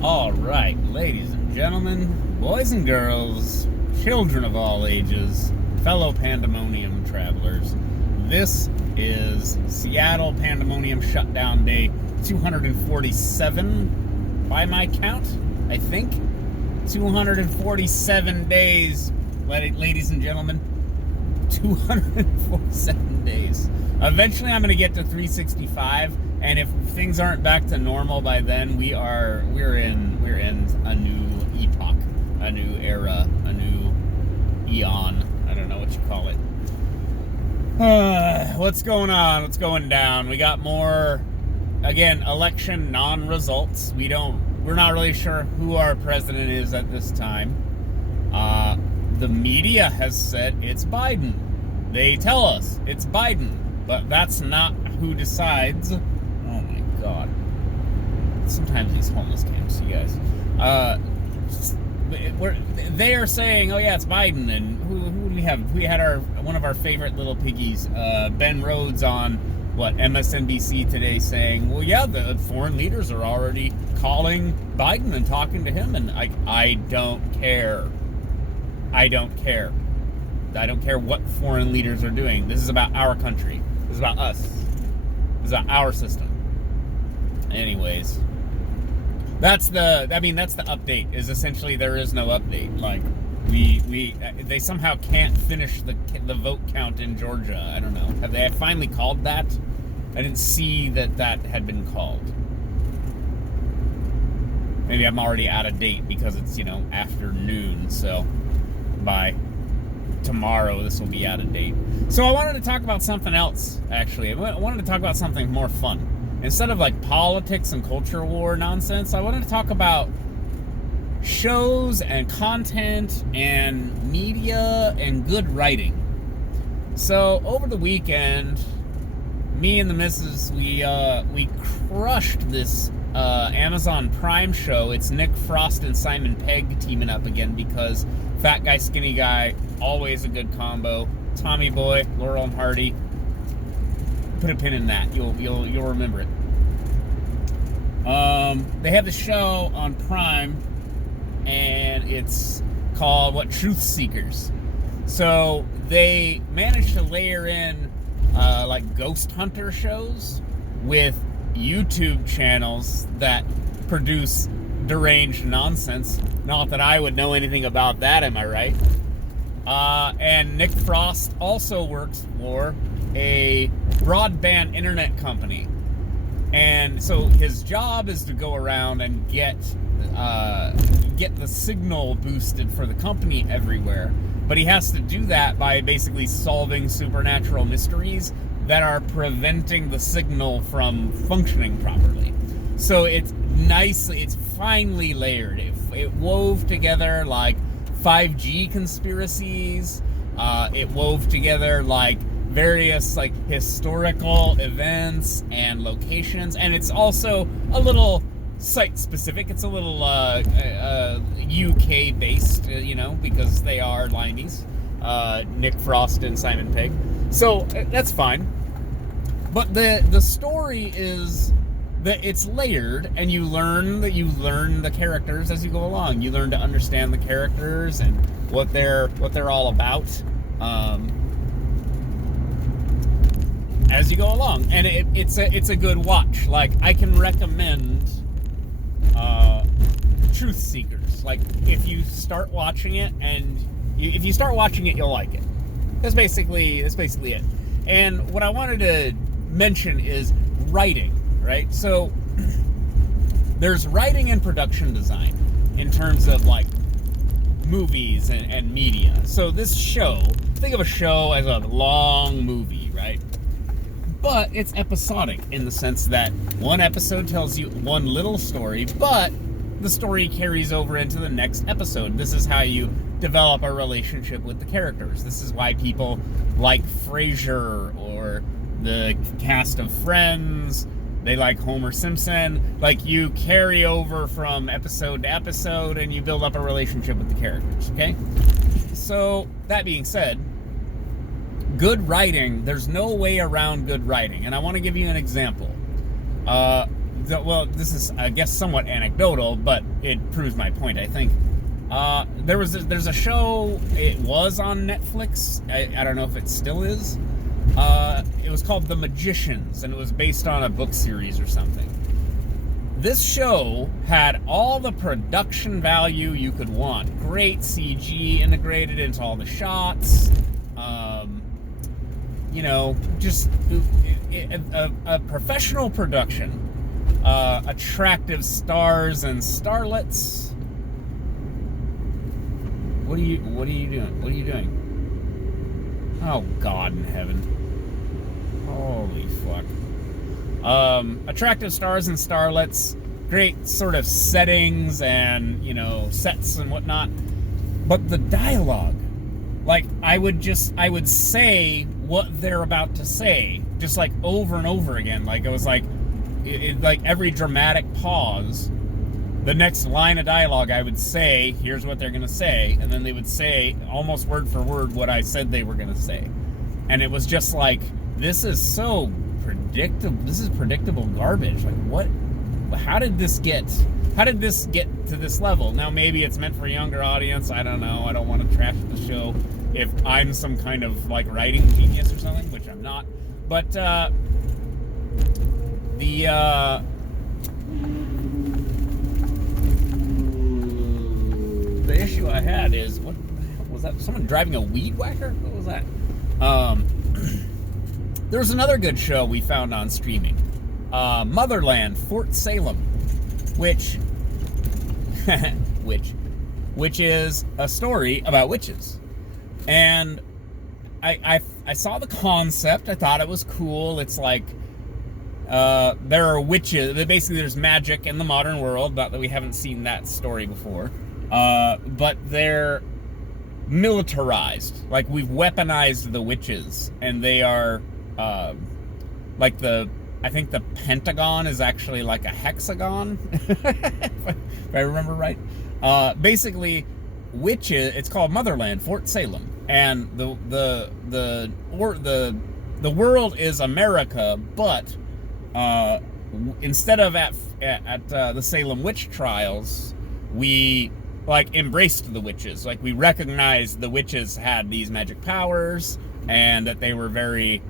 All right, ladies and gentlemen, boys and girls, children of all ages, fellow Pandemonium travelers, this is Seattle Pandemonium Shutdown Day 247 by my count, I think. 247 days, ladies and gentlemen. 247 days. Eventually I'm going to get to 365, and if things aren't back to normal by then, we're in a new epoch, a new era, a new eon. I don't know what you call it. What's going on? What's going down? We got more, again, election non-results. We're not really sure who our president is at this time. The media has said it's Biden. They tell us it's Biden, but that's not who decides. Oh my God. Sometimes these homeless camps, you guys. They are saying, oh yeah, it's Biden, and who do we have? We had one of our favorite little piggies, Ben Rhodes, on MSNBC today, saying, well, yeah, the foreign leaders are already calling Biden and talking to him, and I don't care. I don't care. I don't care what foreign leaders are doing. This is about our country. This is about us. This is about our system. Anyways, that's the update. Is essentially there is no update. Like they somehow can't finish the vote count in Georgia. I don't know. Have they finally called that? I didn't see that had been called. Maybe I'm already out of date because it's afternoon. So by tomorrow this will be out of date. So I wanted to talk about something else, actually. I wanted to talk about something more fun. Instead of politics and culture war nonsense, I wanted to talk about shows and content and media and good writing. So over the weekend, me and the missus, we crushed this Amazon Prime show. It's Nick Frost and Simon Pegg teaming up again, because fat guy, skinny guy, always a good combo. Tommy Boy, Laurel and Hardy. Put a pin in that. You'll remember it. They have the show on Prime, and it's called Truth Seekers. So they managed to layer in ghost hunter shows with YouTube channels that produce deranged nonsense. Not that I would know anything about that, am I right? And Nick Frost also works for a broadband internet company. And so his job is to go around and get the signal boosted for the company everywhere. But he has to do that by basically solving supernatural mysteries that are preventing the signal from functioning properly. So it's finely layered. It wove together 5G conspiracies. It wove together various historical events and locations, and it's also a little site specific. It's a little UK based, because they are limeys, Nick Frost and Simon Pegg. So that's fine. But the story is that it's layered, and you learn the characters as you go along. You learn to understand the characters and what they're all about. As you go along, and it's a good watch. I can recommend Truth Seekers. If you start watching it, you'll like it. That's basically it. And what I wanted to mention is writing, right? So there's writing and production design in terms of movies and media. So this show, think of a show as a long movie, right? But it's episodic in the sense that one episode tells you one little story, but the story carries over into the next episode. This is how you develop a relationship with the characters. This is why people like Frasier or the cast of Friends. They like Homer Simpson. You carry over from episode to episode, and you build up a relationship with the characters, okay? So, that being said, good writing, there's no way around good writing. And I want to give you an example. well, this is, I guess, somewhat anecdotal, but it proves my point, I think. There's a show, it was on Netflix, I don't know if it still is. It was called The Magicians, and it was based on a book series or something. This show had all the production value you could want. Great CG integrated into all the shots. Just a professional production. Attractive stars and starlets. What are you doing? What are you doing? Oh, God in heaven. Holy fuck. Attractive stars and starlets, great sort of settings and, sets and whatnot. But the dialogue, like, I would say what they're about to say, just like over and over again. Like, it was like, like every dramatic pause, the next line of dialogue, I would say, here's what they're going to say. And then they would say almost word for word what I said they were going to say. And it was just like, this is so predictable. This is predictable garbage. Like, what? How did this get to this level? Now, maybe it's meant for a younger audience. I don't know. I don't want to trash the show if I'm some kind of like writing genius or something, which I'm not. But the issue I had is, what was that? Someone driving a weed whacker? What was that? There's another good show we found on streaming, Motherland, Fort Salem, which is a story about witches. And I saw the concept. I thought it was cool. It's like, there are witches. Basically, there's magic in the modern world. Not that we haven't seen that story before. But they're militarized. Like, we've weaponized the witches, and they are, like I think the Pentagon is actually like a hexagon, if I remember right. Basically, witches. It's called Motherland, Fort Salem, and the world is America, but instead of at the Salem witch trials, we like embraced the witches. Like, we recognized the witches had these magic powers and that they were very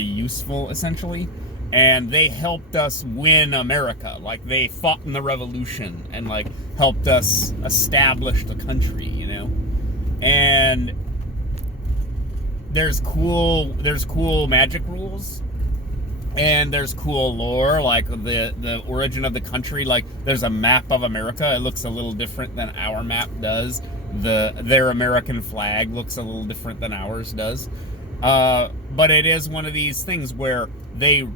useful, essentially. And they helped us win America. Like, they fought in the revolution and like helped us establish the country, And there's cool magic rules. And there's cool lore, like the origin of the country. Like, there's a map of America. It looks a little different than our map does. Their American flag looks a little different than ours does. But it is one of these things where they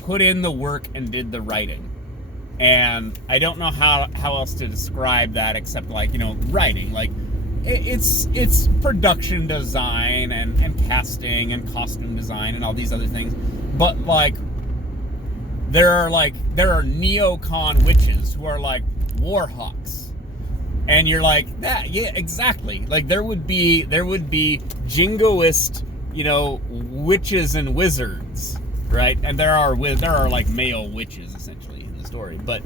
put in the work and did the writing. And I don't know how else to describe that except like, writing. Like, it's production design and casting and costume design and all these other things. But like there are neocon witches who are like war hawks. And you're like, yeah, exactly. Like, there would be jingoist, witches and wizards, right? And there are like male witches essentially in the story, but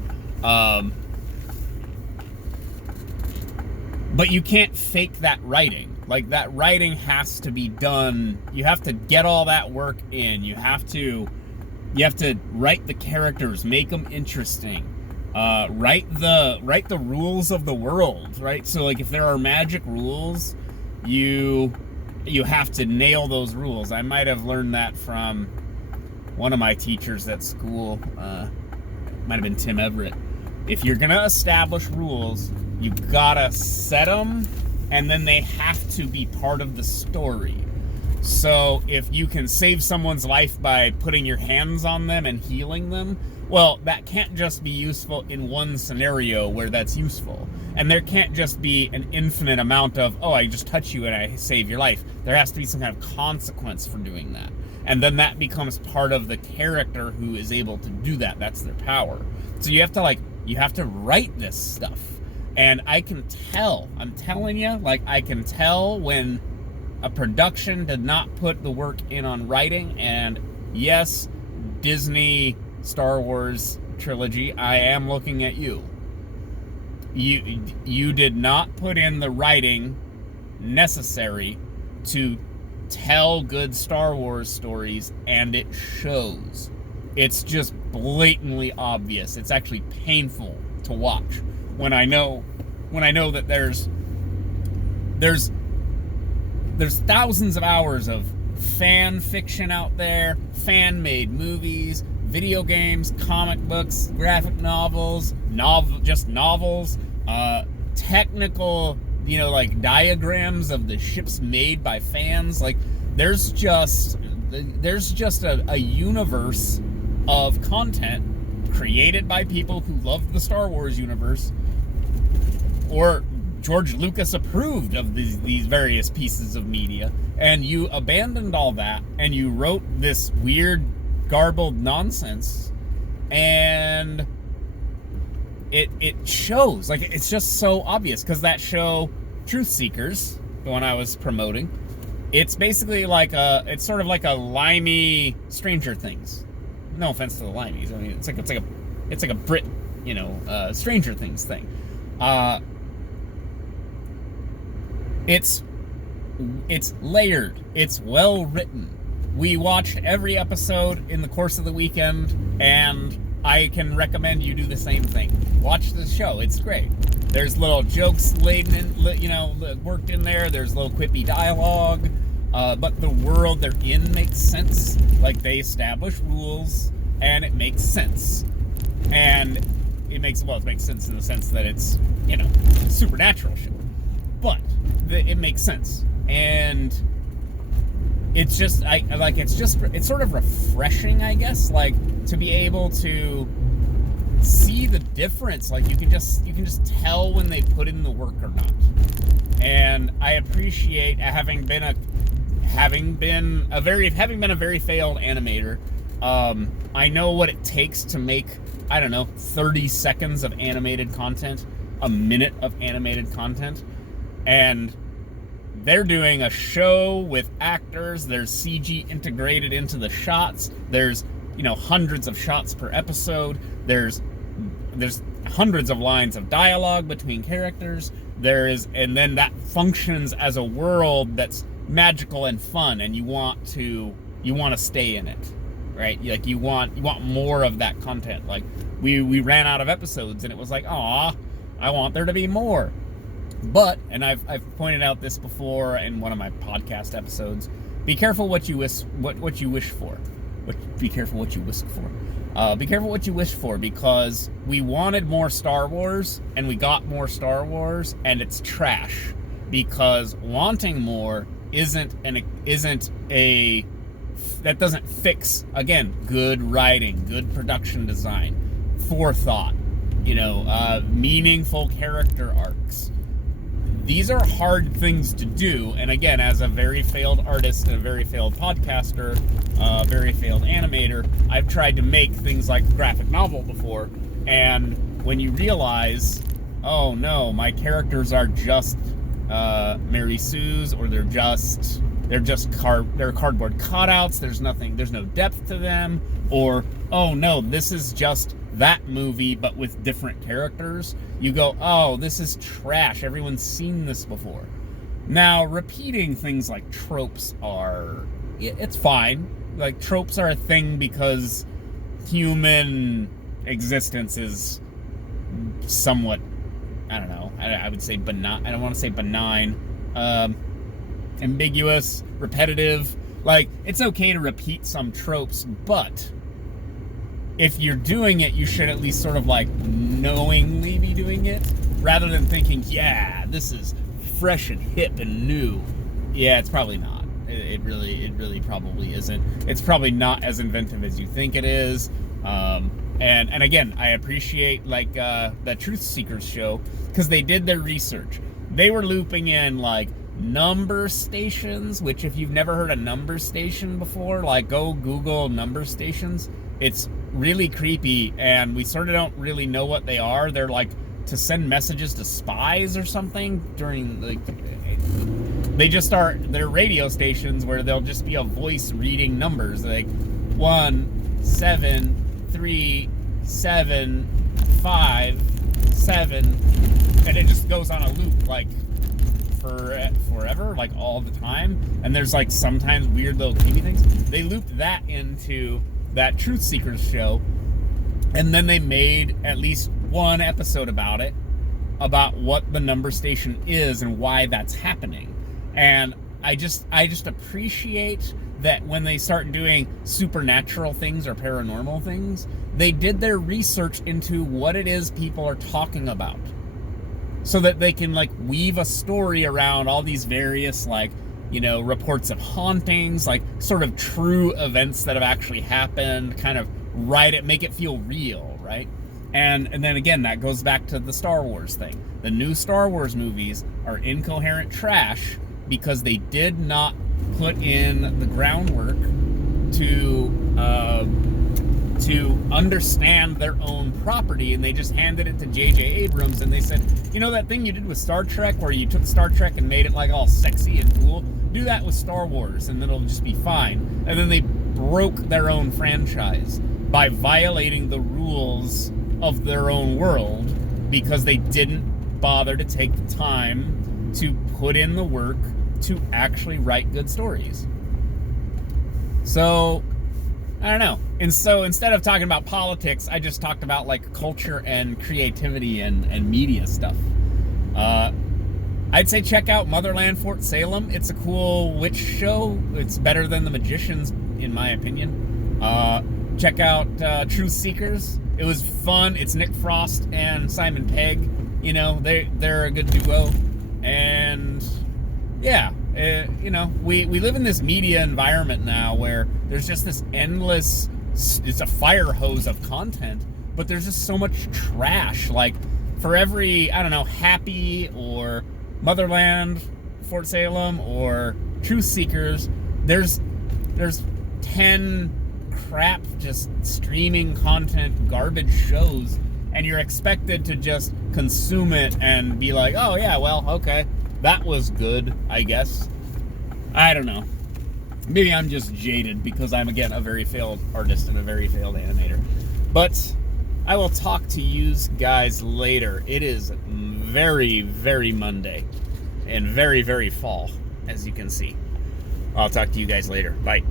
you can't fake that writing. Like, that writing has to be done. You have to get all that work in. You have to write the characters, make them interesting. Write the rules of the world, right? So like, if there are magic rules, you have to nail those rules. I might have learned that from one of my teachers at school. Might have been Tim Everett. If you're gonna establish rules, you gotta set them, and then they have to be part of the story. So if you can save someone's life by putting your hands on them and healing them, well, that can't just be useful in one scenario where that's useful. And there can't just be an infinite amount of, I just touch you and I save your life. There has to be some kind of consequence for doing that. And then that becomes part of the character who is able to do that. That's their power. So you have to write this stuff. And I can tell, I'm telling you, I can tell when a production did not put the work in on writing. And yes, Disney, Star Wars trilogy, I am looking at you. You did not put in the writing necessary to tell good Star Wars stories, and it shows. It's just blatantly obvious. It's actually painful to watch when I know that there's thousands of hours of fan fiction out there, fan-made movies, video games, comic books, graphic novels, novels, technical, like diagrams of the ships made by fans. Like, there's just a universe of content created by people who loved the Star Wars universe, or George Lucas approved of these various pieces of media, and you abandoned all that and you wrote this weird garbled nonsense, and it shows. Like, it's just so obvious, because that show Truth Seekers, the one I was promoting, it's basically it's sort of like a limey Stranger Things. No offense to the limeys. I mean, it's like a Brit, Stranger Things thing. It's layered. It's well written. We watched every episode in the course of the weekend, and I can recommend you do the same thing. Watch the show. It's great. There's little jokes laden in, worked in there. There's little quippy dialogue. But the world they're in makes sense. Like, they establish rules, and it makes sense. And it makes sense in the sense that it's, supernatural shit. But it makes sense. And it's just, it's sort of refreshing, I guess, like, to be able to see the difference. Like, you can just tell when they put in the work or not. And I appreciate having been a very failed animator. I know what it takes to make, 30 seconds of animated content, a minute of animated content, and they're doing a show with actors. There's CG integrated into the shots. There's, hundreds of shots per episode. There's hundreds of lines of dialogue between characters. And then that functions as a world that's magical and fun, and you want to stay in it, right? Like, you want more of that content. Like, we ran out of episodes, and it was like, aw, I want there to be more. But, and I've pointed out this before in one of my podcast episodes, be careful what you wish for. Be careful what you wish for. Be careful what you wish for, because we wanted more Star Wars, and we got more Star Wars, and it's trash. Because wanting more that doesn't fix, again, good writing, good production design, forethought, meaningful character arcs. These are hard things to do, and again, as a very failed artist and a very failed podcaster, very failed animator, I've tried to make things like a graphic novel before, and when you realize, oh no, my characters are just Mary Sue's, or they're cardboard cutouts, there's no depth to them, or, oh no, this is just that movie but with different characters, you go, oh, this is trash, everyone's seen this before. Now, repeating things like tropes it's fine. Like, tropes are a thing because human existence is somewhat, I would say benign. I don't want to say benign. Ambiguous, repetitive. Like, it's okay to repeat some tropes, but if you're doing it, you should at least sort of like knowingly be doing it, rather than thinking, yeah, this is fresh and hip and new. Yeah, it's probably not. It really probably isn't. It's probably not as inventive as you think it is. And again, I appreciate the Truth Seekers show, because they did their research. They were looping in like number stations, which, if you've never heard a number station before, like, go Google number stations. It's really creepy, and we sort of don't really know what they are. They're like to send messages to spies or something during, like, they just are, they're radio stations where there'll just be a voice reading numbers, like 1 7 3 7, 5, 7, and it just goes on a loop like forever, like all the time. And there's like sometimes weird little TV things. They looped that into that Truth Seekers show, and then they made at least one episode about it, about what the number station is and why that's happening. And I just appreciate that when they start doing supernatural things or paranormal things, they did their research into what it is people are talking about, so that they can like weave a story around all these various, like, you know, reports of hauntings, like sort of true events that have actually happened, kind of write it, make it feel real, right? And then again, that goes back to the Star Wars thing. The new Star Wars movies are incoherent trash because they did not put in the groundwork to understand their own property, and they just handed it to J.J. Abrams, and they said, you know that thing you did with Star Trek where you took Star Trek and made it like all sexy and cool? Do that with Star Wars and it'll just be fine. And then they broke their own franchise by violating the rules of their own world because they didn't bother to take the time to put in the work to actually write good stories. So, I don't know. And so instead of talking about politics, I just talked about like culture and creativity and media stuff. I'd say check out Motherland, Fort Salem. It's a cool witch show. It's better than The Magicians, in my opinion. Check out Truth Seekers. It was fun. It's Nick Frost and Simon Pegg. You know, they're a good duo. And yeah, you know, we live in this media environment now where there's just this endless, it's a fire hose of content, but there's just so much trash. Like, for every, I don't know, Happy or Motherland, Fort Salem, or Truth Seekers, there's 10 crap, just streaming content, garbage shows, and you're expected to just consume it and be like, oh yeah, well, okay, that was good, I guess. I don't know. Maybe I'm just jaded because I'm, again, a very failed artist and a very failed animator. But I will talk to you guys later. It is very, very Monday and very, very fall, as you can see. I'll talk to you guys later. Bye.